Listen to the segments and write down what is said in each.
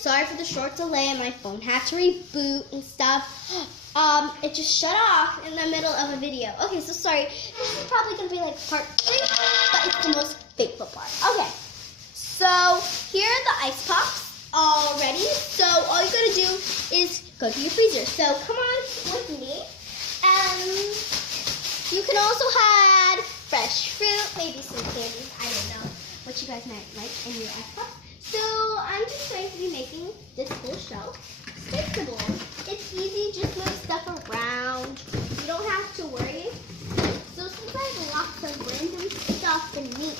sorry for the short delay. My phone had to reboot and stuff. It just shut off in the middle of a video. Okay, so sorry. This is probably going to be like part 3, but it's the most faithful part. Okay, so here are the ice pops already. So all you got to do is go to your freezer. So come on with me. You can also add fresh fruit, maybe some candy. I don't know what you guys might like in your ice pops. So I'm just going to be making this whole shell fixable. It's easy, just move stuff around. You don't have to worry. So since I have lots of random stuff and meat,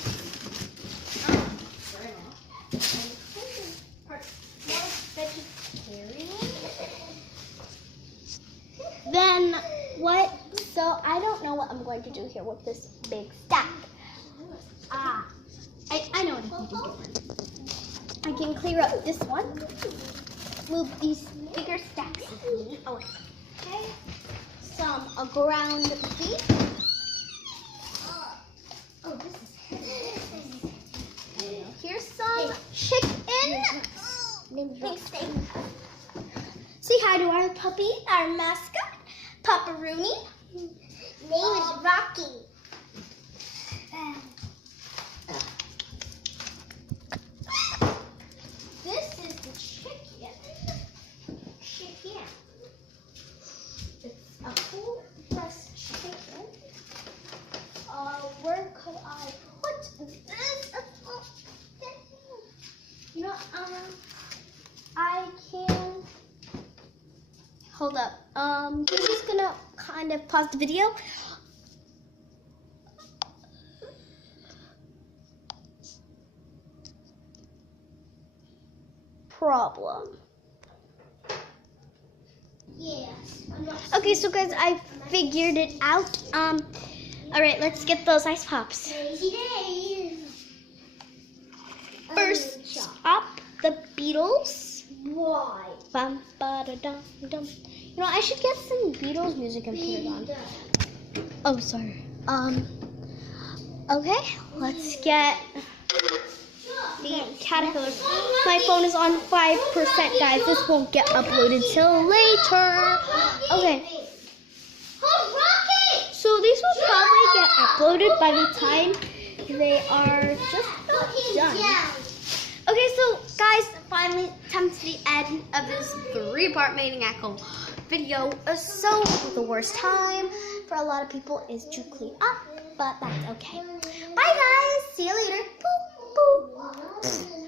then what? So I don't know what I'm going to do here with this big stack. I know what I can do here. I can clear up this one. Move these bigger stacks of meat away. Okay. Some ground beef. Oh, this is heavy. Here's some chicken. Say hi to our puppy, our mascot, Papa Rooney. Name is Rocky. This is the chicken. It's a whole fresh chicken. Where could I put this? You know, I can. Hold up. I'm just gonna kind of pause the video. Problem. Yes. Okay, so guys, I figured it out. All right, let's get those ice pops. Crazy days. First up, the Beatles. Why? Bum, ba, da, dum, dum. You know, I should get some Beatles music and put it on. Oh, sorry. Okay, let's get the caterpillars. My phone is on 5%, guys. This won't get uploaded till later. Okay. So these will probably get uploaded by the time they are just about done. Okay, so guys, finally come to the end of this 3-part Maniacal video. So the worst time for a lot of people is to clean up, but that's okay. Bye guys, see you later. Boop, boop.